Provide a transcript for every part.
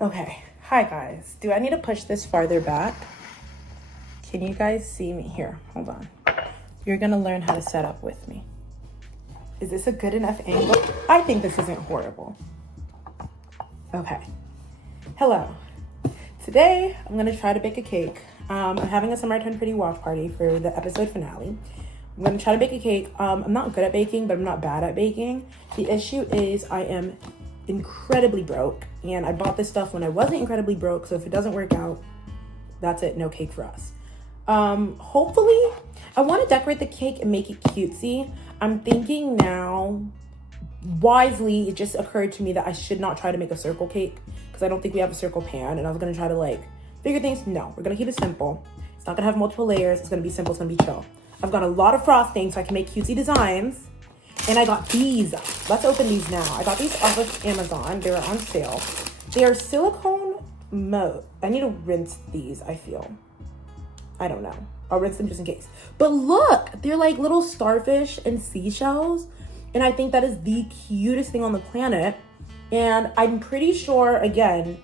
Okay, hi guys. Do I need to push this farther back? Can you guys see me? Here, hold on. You're gonna learn how to set up with me. Is this a good enough angle? I think this isn't horrible. Okay, hello. Today, I'm gonna try to bake a cake. I'm having a Summer Turned Pretty watch party for the episode finale. I'm gonna try to bake a cake. I'm not good at baking, but I'm not bad at baking. The issue is I am incredibly broke, and I bought this stuff when I wasn't incredibly broke, so if it doesn't work out, that's it, no cake for us. Hopefully, I want to decorate the cake and make it cutesy. I'm thinking now, wisely, it just occurred to me that I should not try to make a circle cake, because I don't think we have a circle pan, and I was going to try to figure things. No, we're going to keep it simple. It's not going to have multiple layers. It's going to be simple. It's going to be chill. I've got a lot of frosting so I can make cutesy designs. And I got these. Let's open these now. I got these off of Amazon. They were on sale. They are silicone mode. I need to rinse these, I feel. I don't know. I'll rinse them just in case. But look, they're like little starfish and seashells. And I think that is the cutest thing on the planet. And I'm pretty sure, again,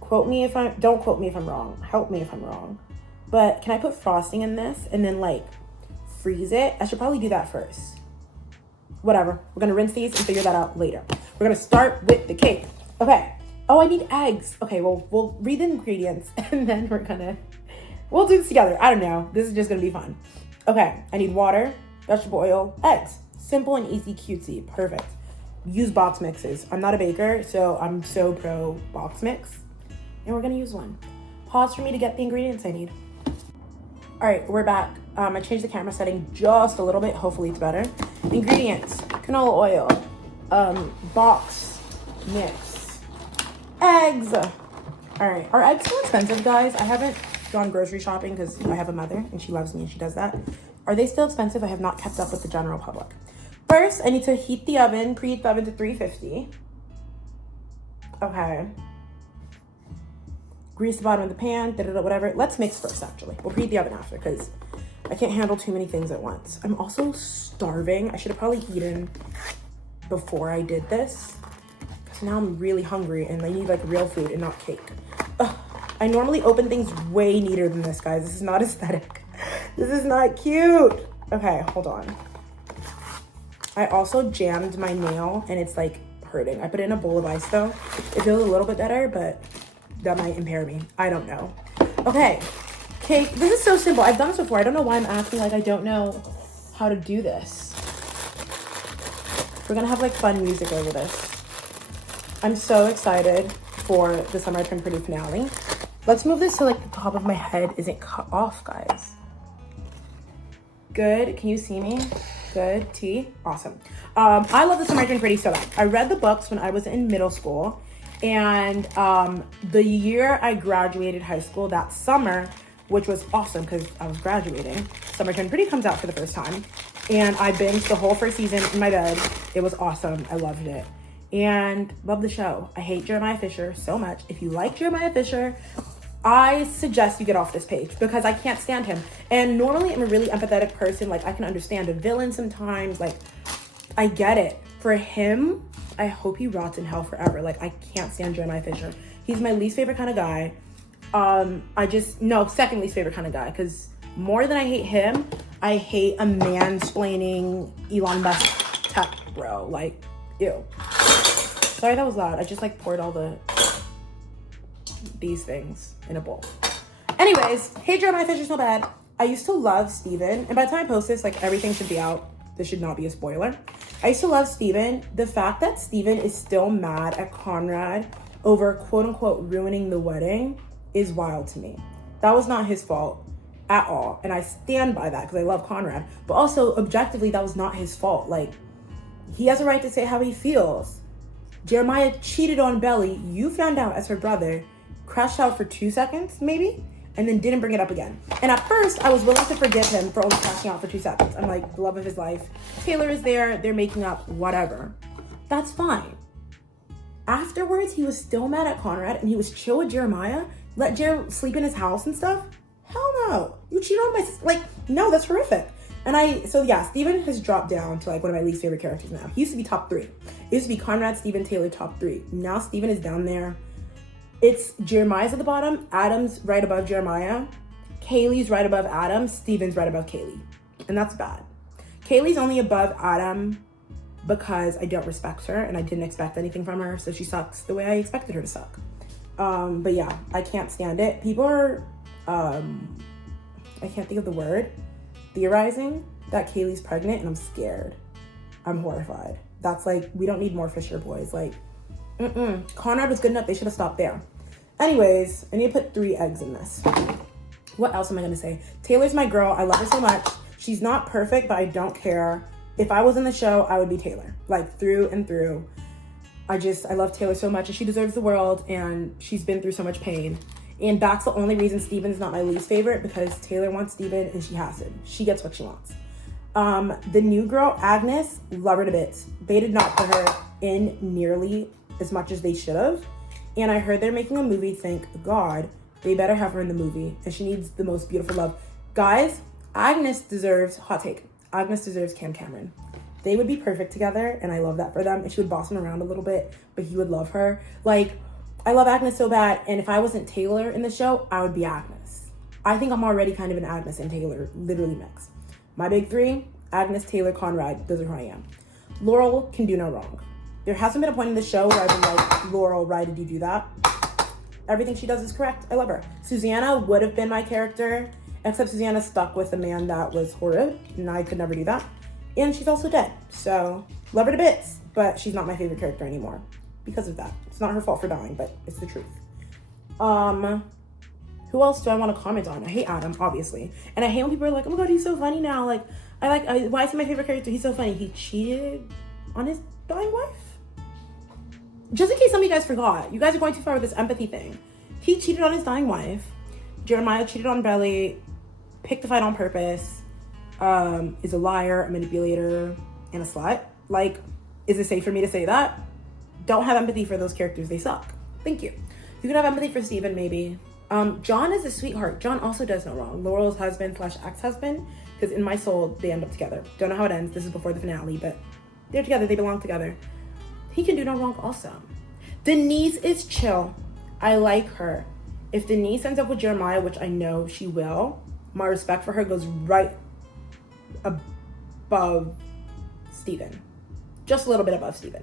don't quote me if I'm wrong. Help me if I'm wrong. But can I put frosting in this and then freeze it? I should probably do that first. Whatever. We're going to rinse these and figure that out later. We're going to start with the cake. Okay. Oh, I need eggs. Okay, well, we'll read the ingredients and then we'll do this together. I don't know. This is just going to be fun. Okay. I need water, vegetable oil, eggs. Simple and easy, cutesy. Perfect. Use box mixes. I'm not a baker, so I'm so pro box mix. And we're going to use one. Pause for me to get the ingredients I need. All right, we're back. I changed the camera setting just a little bit. Hopefully it's better. Ingredients: canola oil, box mix, eggs. All right, are eggs still expensive, guys? I haven't gone grocery shopping because I have a mother and she loves me and she does that. Are they still expensive? I have not kept up with the general public. First, I need to preheat the oven to 350. Okay. Grease the bottom of the pan, whatever. Let's mix first, actually. We'll preheat the oven after because I can't handle too many things at once. I'm also starving. I should have probably eaten before I did this because now I'm really hungry and I need real food and not cake. Ugh. I normally open things way neater than this, guys. This is not aesthetic. This is not cute. Okay, hold on. I also jammed my nail and it's hurting. I put it in a bowl of ice though. It feels a little bit better, but that might impair me. I don't know. Okay, cake. This is so simple. I've done this before. I don't know why I'm acting like I don't know how to do this. We're gonna have fun music over this. I'm so excited for the Summer Turned Pretty finale. Let's move this so the top of my head isn't cut off, guys. Good. Can you see me? Good. T. Awesome. I love the Summer Turned Pretty so bad. I read the books when I was in middle school. And the year I graduated high school, that summer, which was awesome because I was graduating, Summer Turned Pretty comes out for the first time. And I binged the whole first season in my bed. It was awesome. I loved it. And love the show. I hate Jeremiah Fisher so much. If you like Jeremiah Fisher, I suggest you get off this page because I can't stand him. And normally I'm a really empathetic person. I can understand a villain sometimes. I get it. For him, I hope he rots in hell forever. I can't stand Jeremiah Fisher. He's my least favorite kind of guy. Second least favorite kind of guy. Because more than I hate him, I hate a mansplaining Elon Musk tech bro. Ew. Sorry, that was loud. I just poured all these things in a bowl. Anyways, hate Jeremiah Fisher so bad. I used to love Steven. And by the time I post this, everything should be out. This should not be a spoiler. I used to love Steven. The fact that Steven is still mad at Conrad over quote unquote ruining the wedding is wild to me. That was not his fault at all. And I stand by that because I love Conrad. But also objectively, that was not his fault. He has a right to say how he feels. Jeremiah cheated on Belly. You found out as her brother, crashed out for 2 seconds maybe, and then didn't bring it up again. And at first, I was willing to forgive him for only crashing out for 2 seconds. I'm the love of his life. Taylor is there. They're making up. Whatever. That's fine. Afterwards, he was still mad at Conrad, and he was chill with Jeremiah. Let Jer sleep in his house and stuff. Hell no. You cheated on my... no, that's horrific. And Steven has dropped down to one of my least favorite characters now. He used to be top 3. It used to be Conrad, Steven, Taylor, top 3. Now Steven is down there It's Jeremiah's at the bottom, Adam's right above Jeremiah, Kaylee's right above Adam, Steven's right above Kaylee. And that's bad. Kaylee's only above Adam because I don't respect her and I didn't expect anything from her, so she sucks the way I expected her to suck. But yeah, I can't stand it. People are, I can't think of the word, theorizing that Kaylee's pregnant, and I'm scared. I'm horrified. That's like, we don't need more Fisher boys. Like, Conrad was good enough. They should have stopped there. Anyways, I need to put 3 eggs in this. What else am I going to say? Taylor's my girl. I love her so much. She's not perfect, but I don't care. If I was in the show, I would be Taylor. Like, through and through. I love Taylor so much, and she deserves the world, and she's been through so much pain. And that's the only reason Steven's not my least favorite, because Taylor wants Steven, and she has him. She gets what she wants. The new girl, Agnes, love her to bits. They did not put her in nearly as much as they should have. And I heard they're making a movie. Thank God. They better have her in the movie, and she needs the most beautiful love. Guys, Agnes deserves, hot take, Agnes deserves Cam Cameron. They would be perfect together, and I love that for them. And she would boss him around a little bit, but he would love her. Like, I love Agnes so bad, and if I wasn't Taylor in the show, I would be Agnes. I think I'm already kind of an Agnes and Taylor, literally mixed. My big 3, Agnes, Taylor, Conrad, those are who I am. Laurel can do no wrong. There hasn't been a point in the show where I've been like, Laurel, why did you do that? Everything she does is correct. I love her. Susanna would have been my character, except Susanna stuck with a man that was horrid, and I could never do that. And she's also dead, so love her to bits, but she's not my favorite character anymore because of that. It's not her fault for dying, but it's the truth. Who else do I want to comment on? I hate Adam, obviously, and I hate when people are like, "Oh my god, he's so funny now." Like, why is he my favorite character? He's so funny. He cheated on his dying wife. Just in case some of you guys forgot, you guys are going too far with this empathy thing. He cheated on his dying wife. Jeremiah cheated on Belly. Picked the fight on purpose. Is a liar, a manipulator, and a slut. Like, is it safe for me to say that? Don't have empathy for those characters. They suck. Thank you. You can have empathy for Steven, maybe. John is a sweetheart. John also does no wrong. Laurel's husband / ex-husband, because in my soul, they end up together. Don't know how it ends. This is before the finale, but they're together. They belong together. He can do no wrong also. Denise is chill. I like her. If Denise ends up with Jeremiah, which I know she will, my respect for her goes right above Steven. Just a little bit above Steven.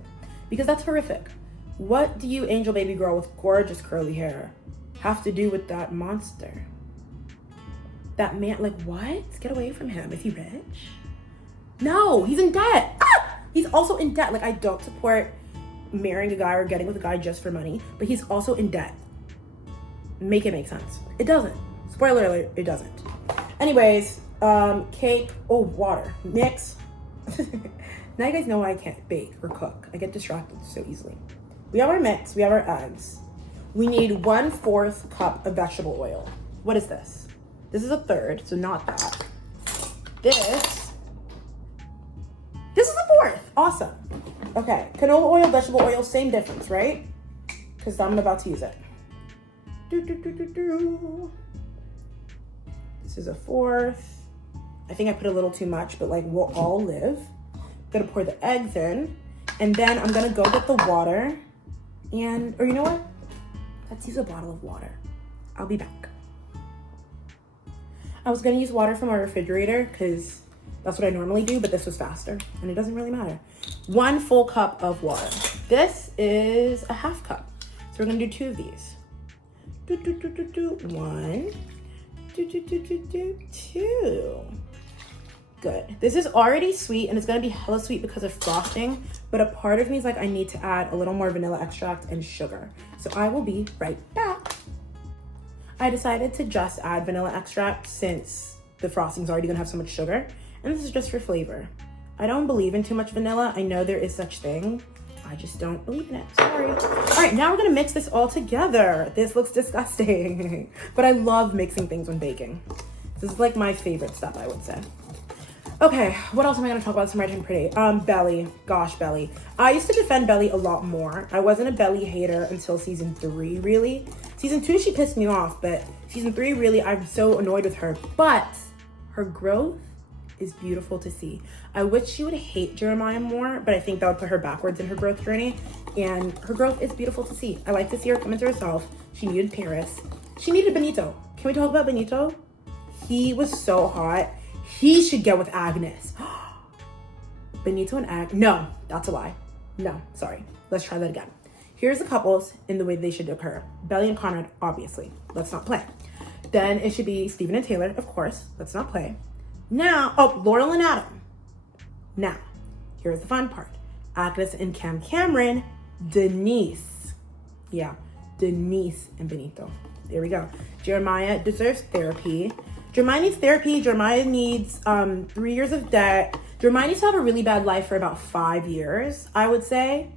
Because that's horrific. What do you, angel baby girl with gorgeous curly hair, have to do with that monster? That man, like, what? Get away from him. Is he rich? No, he's in debt. Ah! He's also in debt. Like, I don't support marrying a guy or getting with a guy just for money, but he's also in debt. Make it make sense. It doesn't. Spoiler alert, it doesn't. Anyways, cake, water, mix. Now you guys know I can't bake or cook. I get distracted so easily. We have our mix, we have our eggs. We need 1/4 cup of vegetable oil. What is this? This is a third, so not that. This is a fourth. Awesome. Okay, canola oil, vegetable oil, same difference, right? Because I'm about to use it. This is a fourth. I think I put a little too much, but like, we'll all live. I'm gonna pour the eggs in, and then I'm gonna go get the water, or you know what? Let's use a bottle of water. I'll be back. I was gonna use water from our refrigerator because that's what I normally do, but this was faster, and it doesn't really matter. 1 full cup of water. This is a 1/2 cup. So we're gonna do 2 of these. 1, 2. Good. This is already sweet, and it's gonna be hella sweet because of frosting, but a part of me is like, I need to add a little more vanilla extract and sugar. So I will be right back. I decided to just add vanilla extract since the frosting's already gonna have so much sugar, and this is just for flavor. I don't believe in too much vanilla. I know there is such thing. I just don't believe in it. Sorry. All right, now we're gonna mix this all together. This looks disgusting, but I love mixing things when baking. This is like my favorite stuff, I would say. Okay, what else am I gonna talk about? It's Right Pretty. Belly. Gosh, Belly. I used to defend Belly a lot more. I wasn't a Belly hater until season 3, really. Season 2, she pissed me off, but season 3, really, I'm so annoyed with her. But her growth is beautiful to see. I wish she would hate Jeremiah more, but I think that would put her backwards in her growth journey. And her growth is beautiful to see. I like to see her come into herself. She needed Paris. She needed Benito. Can we talk about Benito? He was so hot. He should get with Agnes. Benito and Agnes. No, that's a lie. No, sorry. Let's try that again. Here's the couples in the way they should occur. Belly and Conrad, obviously. Let's not play. Then it should be Stephen and Taylor, of course. Let's not play. Now, Laurel and Adam. Now, here's the fun part. Agnes and Cameron, Denise. Yeah, Denise and Benito. There we go. Jeremiah deserves therapy. Jeremiah needs therapy. Jeremiah needs 3 years of debt. Jeremiah needs to have a really bad life for about 5 years, I would say.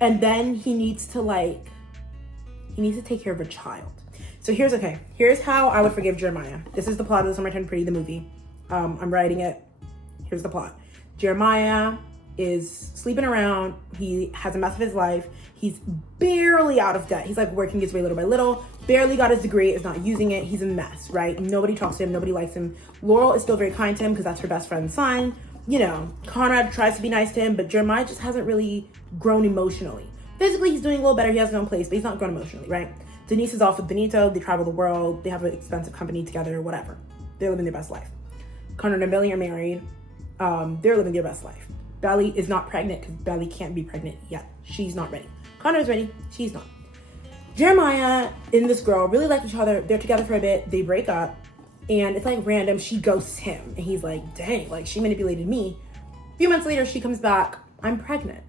And then he needs to take care of a child. So here's how I would forgive Jeremiah. This is the plot of The Summer Turned Pretty, the movie. I'm writing it. Here's the plot. Jeremiah is sleeping around. He has a mess of his life. He's barely out of debt. He's like working his way little by little. Barely got his degree, is not using it. He's a mess, right? Nobody talks to him. Nobody likes him. Laurel is still very kind to him because that's her best friend's son. You know, Conrad tries to be nice to him, but Jeremiah just hasn't really grown emotionally. Physically, he's doing a little better. He has his own place, but he's not grown emotionally, right? Denise is off with Benito. They travel the world. They have an expensive company together, whatever. They're living their best life. Conrad and Belly are married. They're living their best life. Belly is not pregnant because Belly can't be pregnant yet. She's not ready. Conrad's ready. She's not. Jeremiah and this girl really like each other. They're together for a bit. They break up. And it's like random. She ghosts him. And he's like, dang, like she manipulated me. A few months later, she comes back. I'm pregnant.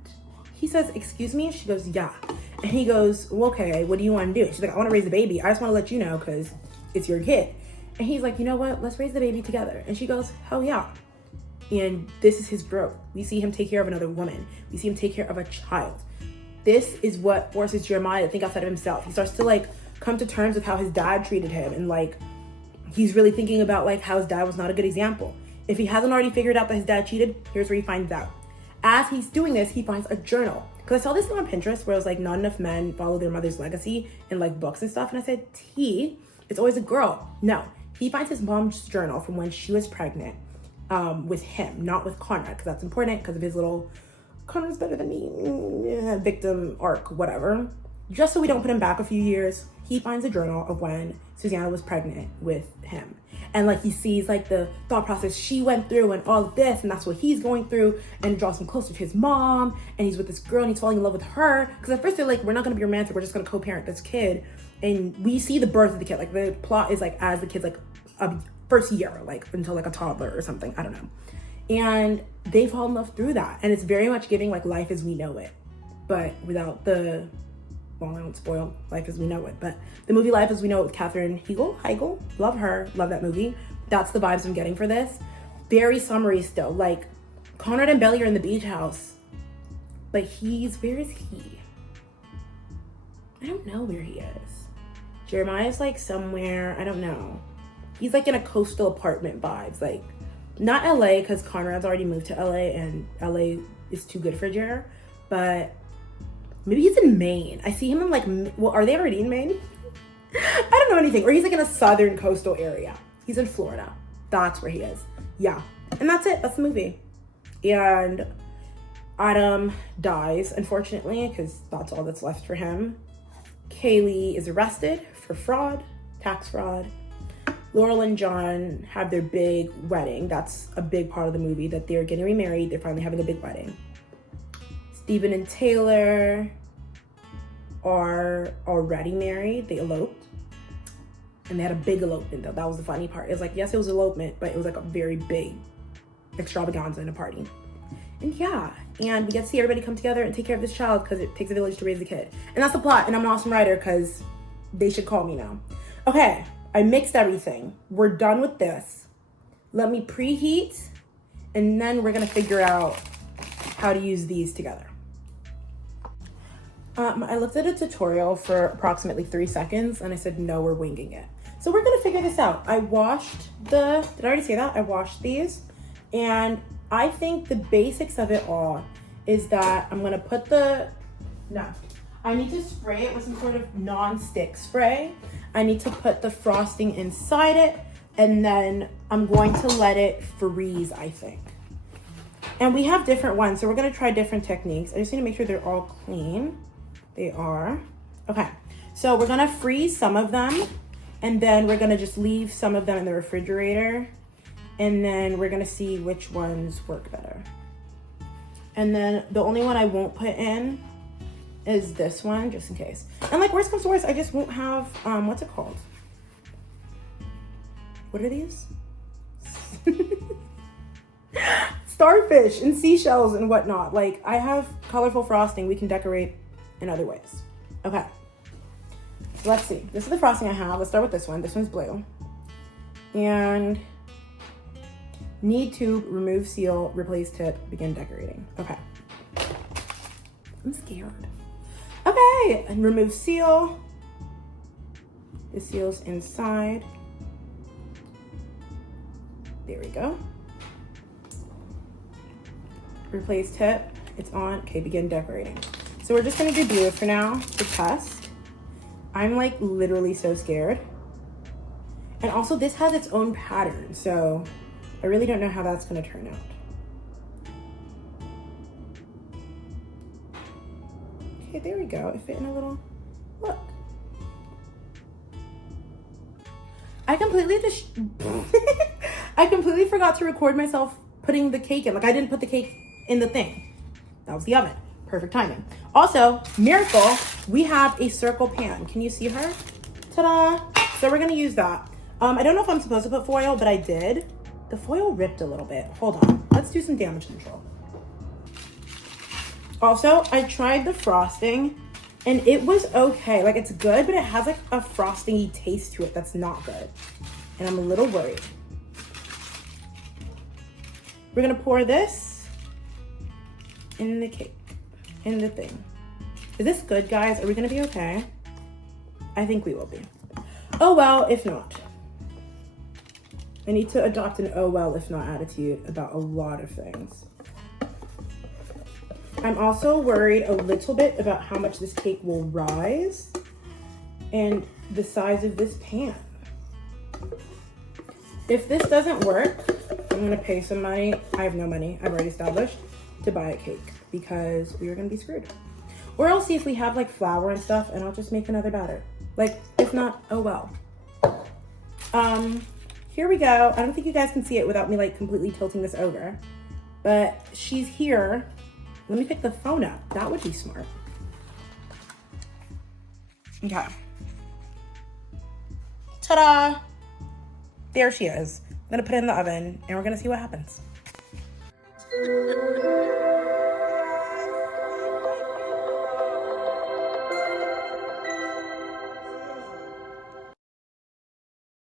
He says, excuse me? She goes, yeah. And he goes, well, okay, what do you want to do? She's like, I want to raise a baby. I just want to let you know because it's your kid. And he's like, you know what? Let's raise the baby together. And she goes, hell yeah. And this is his growth. We see him take care of another woman. We see him take care of a child. This is what forces Jeremiah to think outside of himself. He starts to like come to terms with how his dad treated him. And like, he's really thinking about like how his dad was not a good example. If he hasn't already figured out that his dad cheated, here's where he finds out. As he's doing this, he finds a journal. Because I saw this on Pinterest where it was like, not enough men follow their mother's legacy in like books and stuff. And I said, it's always a girl. No, he finds his mom's journal from when she was pregnant with him, not with Conrad, because that's important because of his little, Conrad's better than me, victim arc, whatever. Just so we don't put him back a few years, he finds a journal of when Susanna was pregnant with him. And like he sees like the thought process she went through and all of this, and that's what he's going through, and it draws him closer to his mom, and he's with this girl and he's falling in love with her. Because at first they're like, we're not gonna be romantic, we're just gonna co-parent this kid. And we see the birth of the kid. Like the plot is like as the kid's like a first year, like until like a toddler or something, I don't know. And they fall in love through that. And it's very much giving like life as we know it, but without the, well, I won't spoil Life as We Know It, but the movie Life as We Know It with Katherine Heigl, love her, love that movie. That's the vibes I'm getting for this. Very summary still, like Conrad and Belly are in the beach house, but where is he? I don't know where he is. Jeremiah's like somewhere, I don't know. He's like in a coastal apartment vibes, like not LA because Conrad's already moved to LA and LA is too good for Jer, but maybe he's in Maine. I see him in like, well, are they already in Maine? I don't know anything. Or he's like in a southern coastal area. He's in Florida. That's where he is. Yeah. And that's it. That's the movie. And Adam dies, unfortunately, because that's all that's left for him. Kaylee is arrested for fraud, tax fraud. Laurel and John have their big wedding. That's a big part of the movie, that they're getting remarried. They're finally having a big wedding. Stephen and Taylor are already married. They eloped. And they had a big elopement, though. That was the funny part. It was like, yes, it was elopement, but it was like a very big extravaganza in a party. And yeah, and we get to see everybody come together and take care of this child because it takes a village to raise a kid. And that's the plot, and I'm an awesome writer because they should call me now. Okay, I mixed everything. We're done with this. Let me preheat, and then we're gonna figure out how to use these together. I looked at a tutorial for approximately 3 seconds, and I said, no, we're winging it. So we're gonna figure this out. I washed did I already say that? I washed these, and I think the basics of it all is that I'm gonna put I need to spray it with some sort of non-stick spray. I need to put the frosting inside it. And then I'm going to let it freeze, I think. And we have different ones, so we're gonna try different techniques. I just need to make sure they're all clean. They are. Okay, so we're gonna freeze some of them, and then we're gonna just leave some of them in the refrigerator, and then we're gonna see which ones work better. And then the only one I won't put in is this one, just in case. And like, worst comes to worst, I just won't have, what's it called? What are these? Starfish and seashells and whatnot. Like, I have colorful frosting. We can decorate in other ways. Okay. So let's see. This is the frosting I have. Let's start with this one. This one's blue. And need to remove seal, replace tip, begin decorating. Okay. I'm scared. Okay. And remove seal. The seal's inside. There we go. Replace tip, it's on. Okay, begin decorating. So we're just gonna do blue for now to test. I'm like literally so scared. And also this has its own pattern, so I really don't know how that's gonna turn out. Okay, there we go. It fit in a little, look. I completely I completely forgot to record myself putting the cake in. Like, I didn't put the cake in the thing. That was the oven. Perfect timing. Also, miracle, we have a circle pan. Can you see her? Ta-da! So we're gonna use that. I don't know if I'm supposed to put foil, but I did. The foil ripped a little bit. Hold on. Let's do some damage control. Also, I tried the frosting and it was okay. Like, it's good, but it has like a frosting-y taste to it that's not good. And I'm a little worried. We're gonna pour this in the cake, in the thing. Is this good, guys? Are we gonna be okay? I think we will be. Oh well, if not. I need to adopt an oh well, if not attitude about a lot of things. I'm also worried a little bit about how much this cake will rise and the size of this pan. If this doesn't work, I'm gonna pay some money. I have no money, I've already established, to buy a cake because we are gonna be screwed. Or I'll see if we have like flour and stuff and I'll just make another batter. Like, if not, oh well. Here we go. I don't think you guys can see it without me like completely tilting this over, but she's here. Let me pick the phone up. That would be smart. Okay. Ta-da! There she is. I'm gonna put it in the oven and we're gonna see what happens.